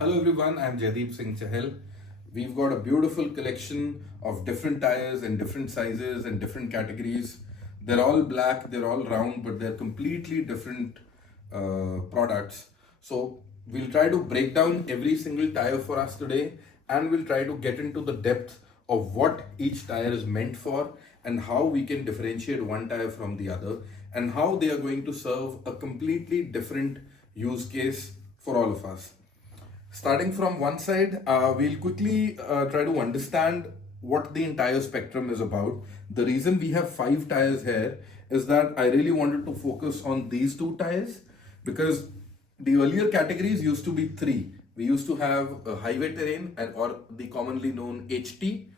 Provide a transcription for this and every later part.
Hello everyone, I'm Jaideep Singh Chahal. We've got a beautiful collection of different tires in different sizes and different categories. They're all black, they're all round, but they're completely different products. So we'll try to break down every single tire for us today, and we'll try to get into the depth of what each tire is meant for and how we can differentiate one tire from the other and how they are going to serve a completely different use case for all of us. Starting from one side, we'll quickly try to understand what the entire spectrum is about. The reason we have 5 tires here is that I really wanted to focus on these 2 tires because the earlier categories used to be 3. We used to have a highway terrain and or the commonly known HT,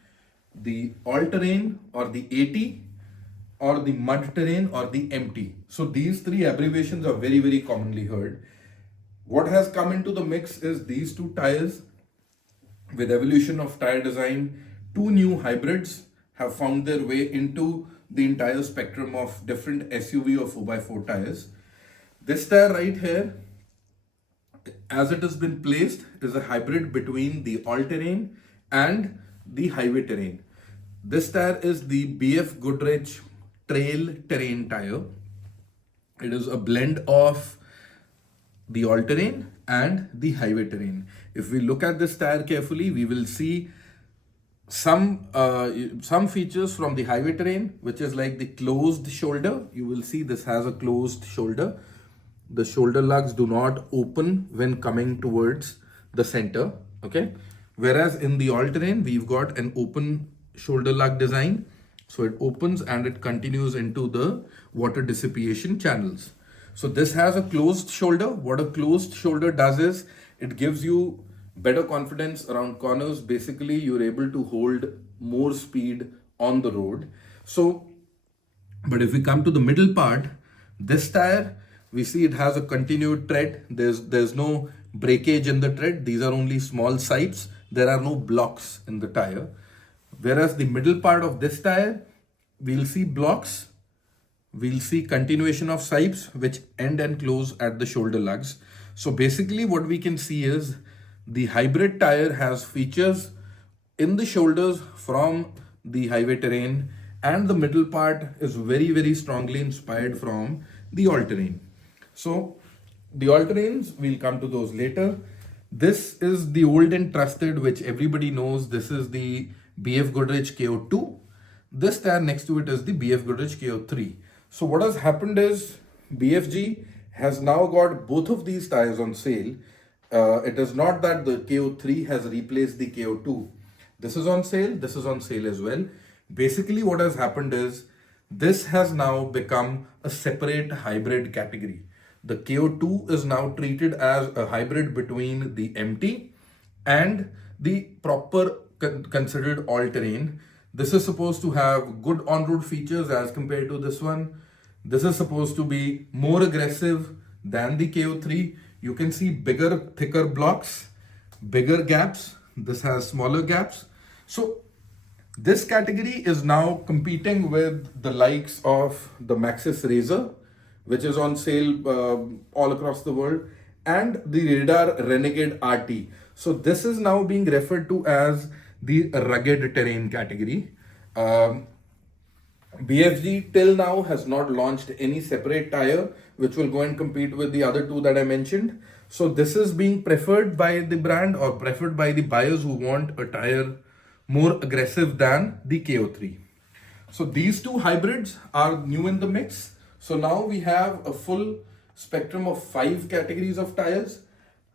the all terrain or the AT, or the mud terrain or the MT. So these 3 abbreviations are very commonly heard. What has come into the mix is these 2 tires. With evolution of tire design, 2 new hybrids have found their way into the entire spectrum of different SUV or 4x4 tires. This tire right here, as it has been placed, is a hybrid between the all-terrain and the highway terrain. This tire is the BF Goodrich Trail Terrain tire. It is a blend of the all-terrain and the highway terrain. If we look at this tire carefully, we will see some features from the highway terrain, which is like the closed shoulder. You will see this has a closed shoulder. The shoulder lugs do not open when coming towards the center, okay? Whereas in the all-terrain, we've got an open shoulder lug design. So it opens and it continues into the water dissipation channels. So this has a closed shoulder. What a closed shoulder does is it gives you better confidence around corners. Basically, you're able to hold more speed on the road. So, but if we come to the middle part, this tire, we see it has a continued tread. There's no breakage in the tread. These are only small sipes. There are no blocks in the tire. Whereas the middle part of this tire, we'll see blocks. We'll see continuation of sipes which end and close at the shoulder lugs. So basically what we can see is the hybrid tire has features in the shoulders from the highway terrain, and the middle part is very strongly inspired from the all-terrain. So the all-terrains, we'll come to those later. This is the old and trusted, which everybody knows. This is the BF Goodrich KO2. This tire next to it is the BF Goodrich KO3. So what has happened is BFG has now got both of these tires on sale. It is not that the KO3 has replaced the KO2. This is on sale, this is on sale as well. Basically what has happened is this has now become a separate hybrid category. The KO2 is now treated as a hybrid between the MT and the proper considered all-terrain. This is supposed to have good on-road features as compared to this one. This is supposed to be more aggressive than the KO3. You can see bigger, thicker blocks, bigger gaps. This has smaller gaps. So this category is now competing with the likes of the Maxxis Razor, which is on sale all across the world, and the Radar Renegade RT. So this is now being referred to as the rugged terrain category. BFG till now has not launched any separate tire which will go and compete with the other 2 that I mentioned. So this is being preferred by the brand or preferred by the buyers who want a tire more aggressive than the KO3. So these 2 hybrids are new in the mix. So now we have a full spectrum of 5 categories of tires.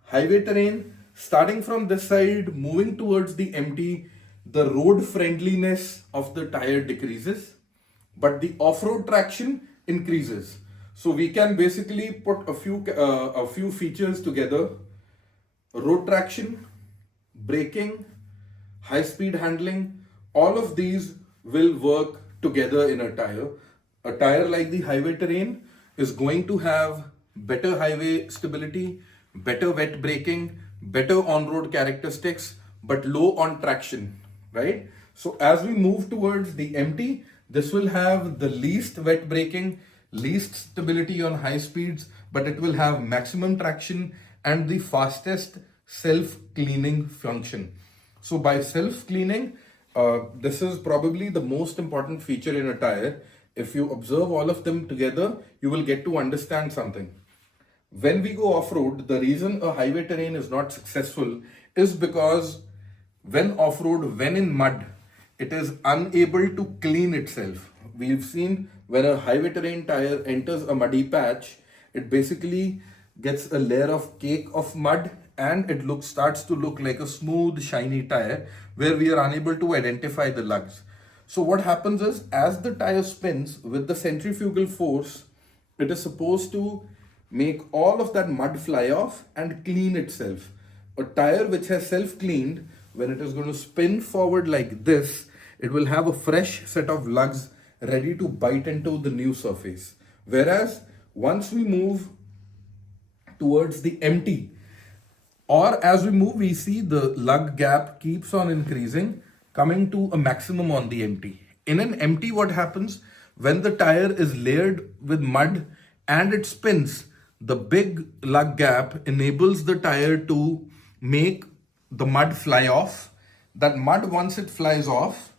Highway terrain, starting from this side, moving towards the MT, the road friendliness of the tire decreases, but the off-road traction increases. So we can basically put a few features together: road traction, braking, high-speed handling. All of these will work together in a tire. A tire like the highway terrain is going to have better highway stability, better wet braking, better on-road characteristics, but low on traction, right? So as we move towards the MT, this will have the least wet braking, least stability on high speeds, but it will have maximum traction and the fastest self-cleaning function. So by self-cleaning, this is probably the most important feature in a tire. If you observe all of them together, you will get to understand something. When we go off-road, the reason a highway terrain is not successful is because when off-road, when in mud, it is unable to clean itself. We've seen when a highway terrain tire enters a muddy patch, it basically gets a layer of cake of mud and it starts to look like a smooth, shiny tire where we are unable to identify the lugs. So what happens is, as the tire spins with the centrifugal force, it is supposed to make all of that mud fly off and clean itself. A tire which has self-cleaned, when it is going to spin forward like this, it will have a fresh set of lugs ready to bite into the new surface. Whereas once we move towards the empty, or as we move, we see the lug gap keeps on increasing, coming to a maximum on the empty. In an empty, what happens when the tire is layered with mud and it spins? The big lug gap enables the tire to make the mud fly off. That mud, once it flies off,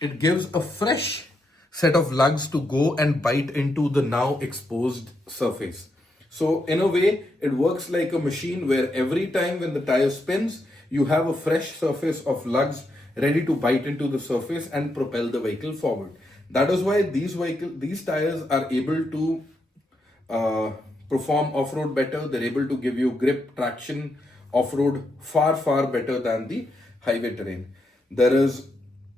it gives a fresh set of lugs to go and bite into the now exposed surface. So in a way, it works like a machine where every time when the tire spins, you have a fresh surface of lugs ready to bite into the surface and propel the vehicle forward. That is why these tires are able to perform off-road better. They're able to give you grip, traction, off-road far, far better than the highway terrain. There is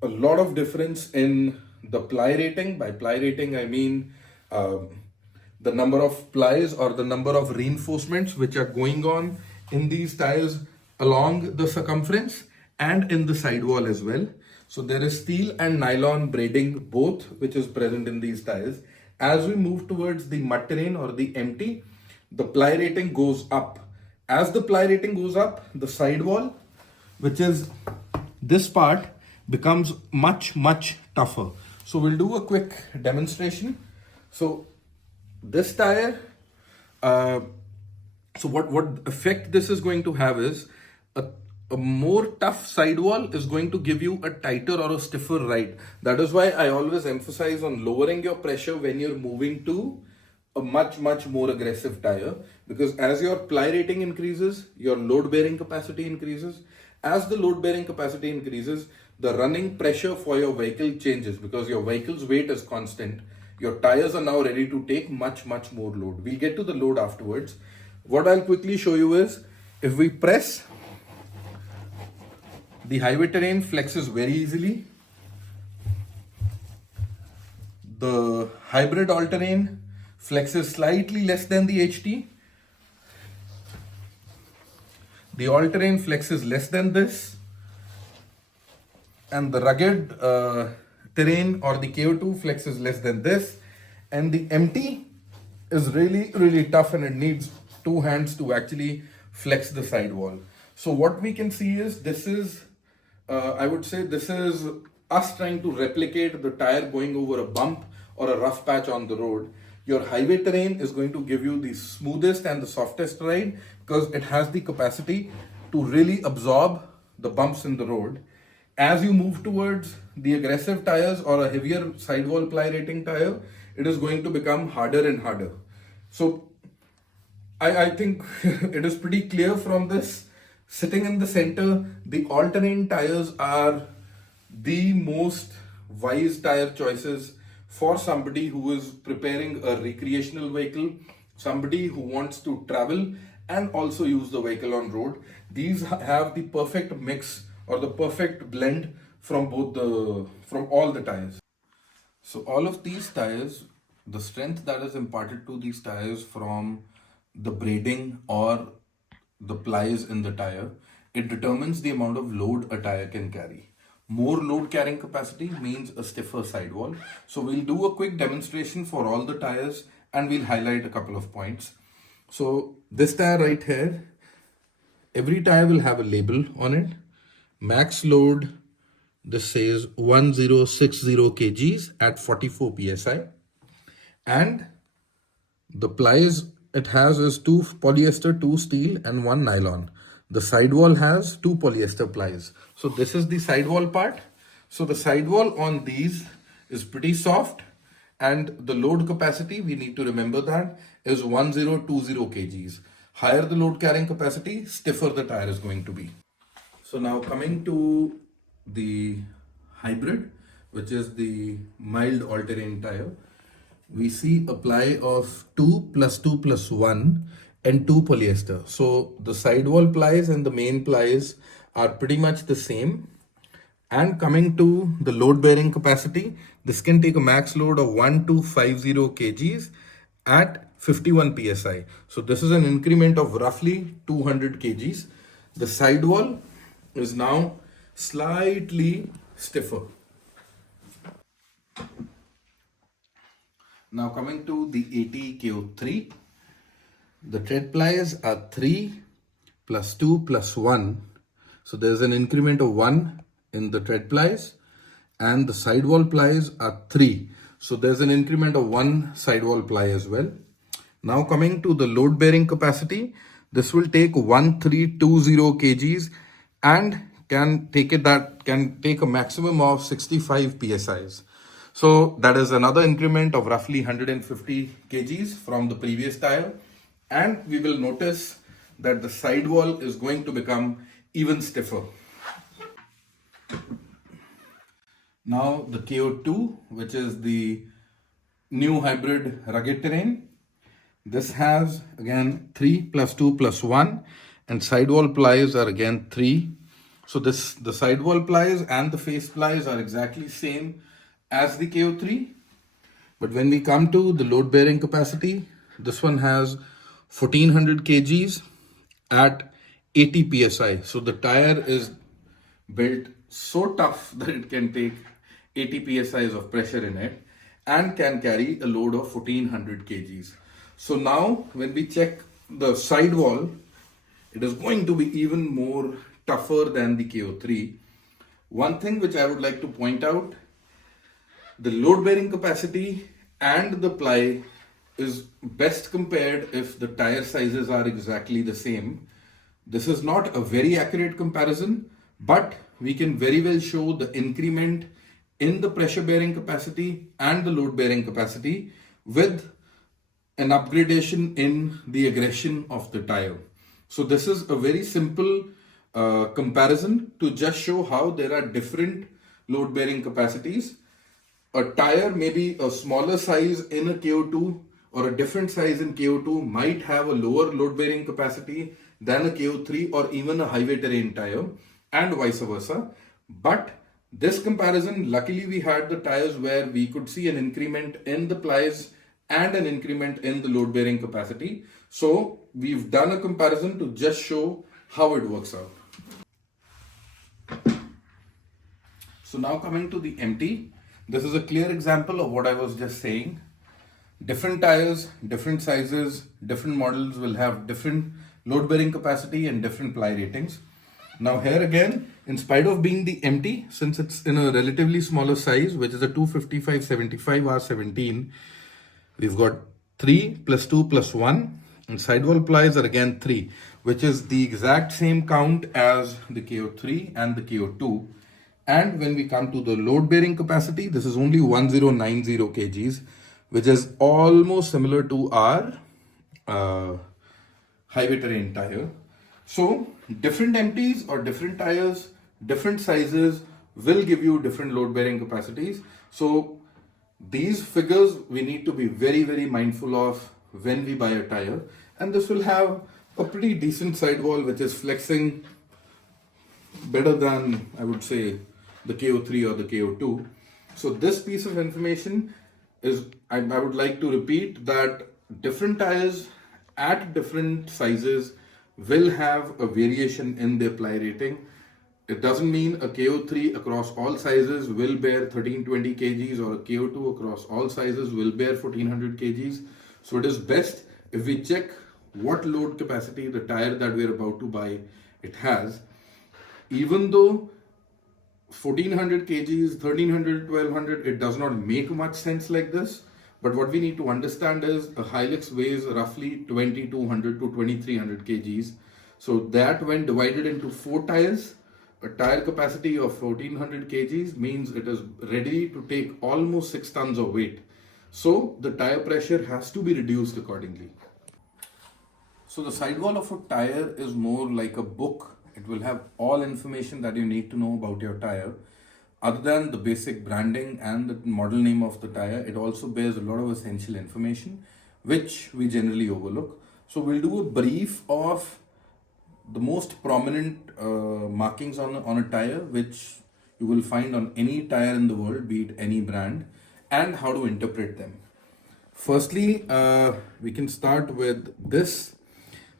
a lot of difference in the ply rating. By ply rating, I mean the number of plies or the number of reinforcements which are going on in these tires along the circumference and in the sidewall as well. So there is steel and nylon braiding both which is present in these tires. As we move towards the mud terrain or the empty, the ply rating goes up. As the ply rating goes up, the sidewall, which is this part, becomes much, much tougher. So we'll do a quick demonstration. So this tire, so what effect this is going to have is a more tough sidewall is going to give you a tighter or a stiffer ride. That is why I always emphasize on lowering your pressure when you're moving to a much, much more aggressive tire, because as your ply rating increases, your load bearing capacity increases. As the load bearing capacity increases, the running pressure for your vehicle changes because your vehicle's weight is constant. Your tires are now ready to take much, much more load. We'll get to the load afterwards. What I'll quickly show you is, if we press, the highway terrain flexes very easily. The hybrid all-terrain flexes slightly less than the HT. The all-terrain flexes less than this. And the rugged terrain or the KO2 flexes less than this. And the empty is really, really tough and it needs two hands to actually flex the sidewall. So what we can see is this is, I would say this is us trying to replicate the tire going over a bump or a rough patch on the road. Your highway terrain is going to give you the smoothest and the softest ride because it has the capacity to really absorb the bumps in the road. As you move towards the aggressive tires or a heavier sidewall ply rating tire, it is going to become harder and harder. So I think it is pretty clear from this. Sitting in the center, the all-terrain tires are the most wise tire choices for somebody who is preparing a recreational vehicle, somebody who wants to travel and also use the vehicle on road. These have the perfect mix or the perfect blend from all the tires. So all of these tires, the strength that is imparted to these tires from the braiding or the plies in the tire, it determines the amount of load a tire can carry. More load carrying capacity means a stiffer sidewall. So we'll do a quick demonstration for all the tires and we'll highlight a couple of points. So this tire right here, every tire will have a label on it. Max load, this says 1060 kgs at 44 psi. And the plies it has is 2 polyester, 2 steel and 1 nylon. The sidewall has two polyester plies. So this is the sidewall part. So the sidewall on these is pretty soft, and the load capacity, we need to remember that, is 1020 kgs. Higher the load carrying capacity, stiffer the tire is going to be. So now coming to the hybrid, which is the mild all-terrain tire, we see a ply of 2 plus 2 plus 1 and 2 polyester. So the sidewall plies and the main plies are pretty much the same. And coming to the load bearing capacity, this can take a max load of 1250 kgs at 51 psi. So this is an increment of roughly 200 kgs. The sidewall is now slightly stiffer. Now coming to the AT-KO3, the tread plies are 3 plus 2 plus 1. So there's an increment of 1 in the tread plies, and the sidewall plies are 3. So there's an increment of 1 sidewall ply as well. Now coming to the load bearing capacity, this will take 1320 kgs and can take a maximum of 65 psis. So that is another increment of roughly 150 kgs from the previous tire, and we will notice that the sidewall is going to become even stiffer. Now the KO2, which is the new hybrid rugged terrain, this has again 3 plus 2 plus 1, and sidewall plies are again 3. So the sidewall plies and the face plies are exactly same as the KO3. But when we come to the load bearing capacity, this one has 1400 kgs at 80 psi. So the tire is built so tough that it can take 80 psi of pressure in it and can carry a load of 1400 kgs. So now when we check the sidewall, it is going to be even more tougher than the KO3. One thing which I would like to point out, the load bearing capacity and the ply is best compared if the tire sizes are exactly the same. This is not a very accurate comparison, but we can very well show the increment in the pressure bearing capacity and the load bearing capacity with an upgradation in the aggression of the tire. So this is a very simple comparison to just show how there are different load bearing capacities. A tire, maybe a smaller size in a KO2 or a different size in KO2, might have a lower load bearing capacity than a KO3 or even a highway terrain tire, and vice versa. But this comparison, luckily we had the tires where we could see an increment in the plies and an increment in the load bearing capacity. So we've done a comparison to just show how it works out. So now coming to the empty, this is a clear example of what I was just saying. Different tires, different sizes, different models will have different load bearing capacity and different ply ratings. Now here again, in spite of being the empty, since it's in a relatively smaller size, which is a 255/75 R17, we've got 3 plus 2 plus 1, and sidewall plies are again 3, which is the exact same count as the KO3 and the KO2. And when we come to the load bearing capacity, this is only 1090 kgs, which is almost similar to our highway terrain tire. So different empties or different tires, different sizes will give you different load bearing capacities. So these figures we need to be very, very mindful of when we buy a tire. And this will have a pretty decent sidewall which is flexing better than, I would say, the KO3 or the KO2. So this piece of information is, I would like to repeat that different tires at different sizes will have a variation in their ply rating. It doesn't mean a KO3 across all sizes will bear 1320 kgs or a KO2 across all sizes will bear 1400 kgs. So it is best if we check what load capacity the tire that we are about to buy it has. Even though 1400 kgs, 1300, 1200, it does not make much sense like this. But what we need to understand is a Hilux weighs roughly 2200 to 2300 kgs. So that when divided into 4 tires, a tire capacity of 1400 kgs means it is ready to take almost 6 tons of weight. So the tire pressure has to be reduced accordingly. So the sidewall of a tire is more like a book. It will have all information that you need to know about your tire. Other than the basic branding and the model name of the tire, it also bears a lot of essential information which we generally overlook. So we'll do a brief of the most prominent markings on a tire which you will find on any tire in the world, be it any brand, and how to interpret them. Firstly, we can start with this.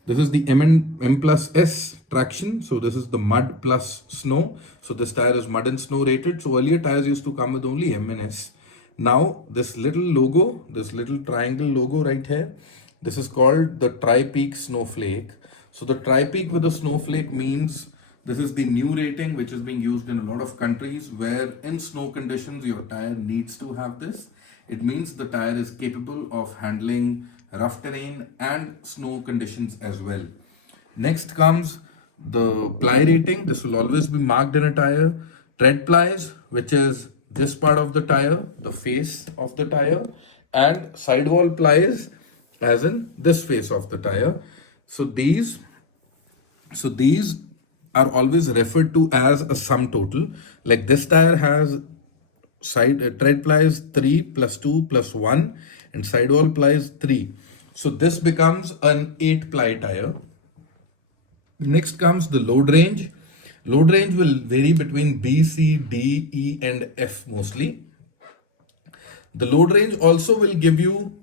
This is the M plus S traction. So this is the mud plus snow. So this tire is mud and snow rated. So earlier tires used to come with only M and S. Now this little logo, this little triangle logo right here, this is called the Tri-Peak Snowflake. So the Tri-Peak with a snowflake means this is the new rating which is being used in a lot of countries where in snow conditions your tire needs to have this. It means the tire is capable of handling rough terrain and snow conditions as well. Next comes the ply rating. This will always be marked in a tire. Tread plies, which is this part of the tire, the face of the tire, and sidewall plies, as in this face of the tire. So these are always referred to as a sum total. Like this tire has tread plies 3 plus 2 plus 1 and sidewall plies 3. So this becomes an 8 ply tire. Next comes the load range. Load range will vary between B, C, D, E and F mostly. The load range also will give you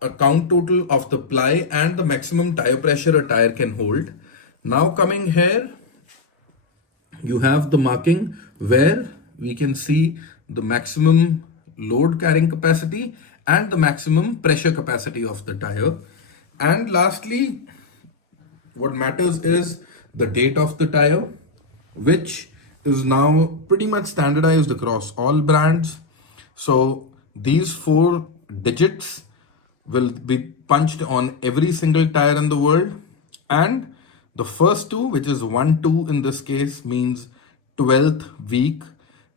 a count total of the ply and the maximum tire pressure a tire can hold. Now coming here, you have the marking where we can see the maximum load carrying capacity and the maximum pressure capacity of the tire. And lastly, what matters is the date of the tire, which is now pretty much standardized across all brands. So these 4 digits will be punched on every single tire in the world, and the first 2, which is 1 2 in this case, means 12th week.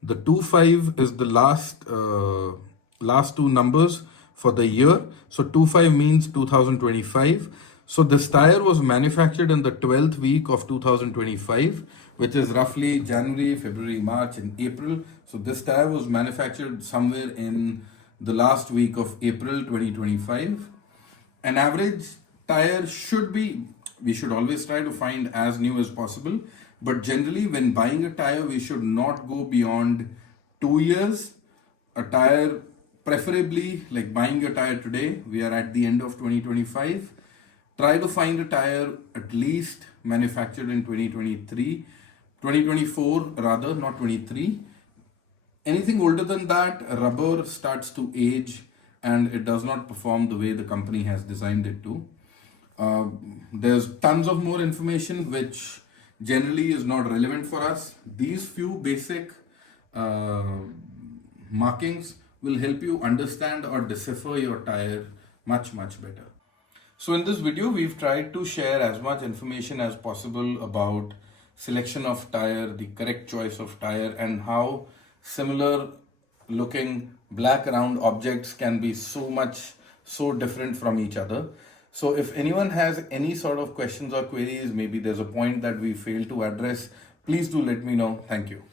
The 25 is the last 2 numbers for the year. So 25 means 2025. So this tire was manufactured in the 12th week of 2025, which is roughly January, February, March and April. So this tire was manufactured somewhere in the last week of April 2025. An average tire we should always try to find as new as possible. But generally when buying a tire, we should not go beyond 2 years. A tire, preferably like buying a tire today, we are at the end of 2025. Try to find a tire at least manufactured in 2024 rather, not 23. Anything older than that, rubber starts to age and it does not perform the way the company has designed it to. There's tons of more information which generally is not relevant for us. These few basic markings will help you understand or decipher your tire much better. So in this video, we've tried to share as much information as possible about selection of tire, the correct choice of tire, and how similar looking black round objects can be so different from each other. So if anyone has any sort of questions or queries, maybe there's a point that we failed to address, please do let me know. Thank you.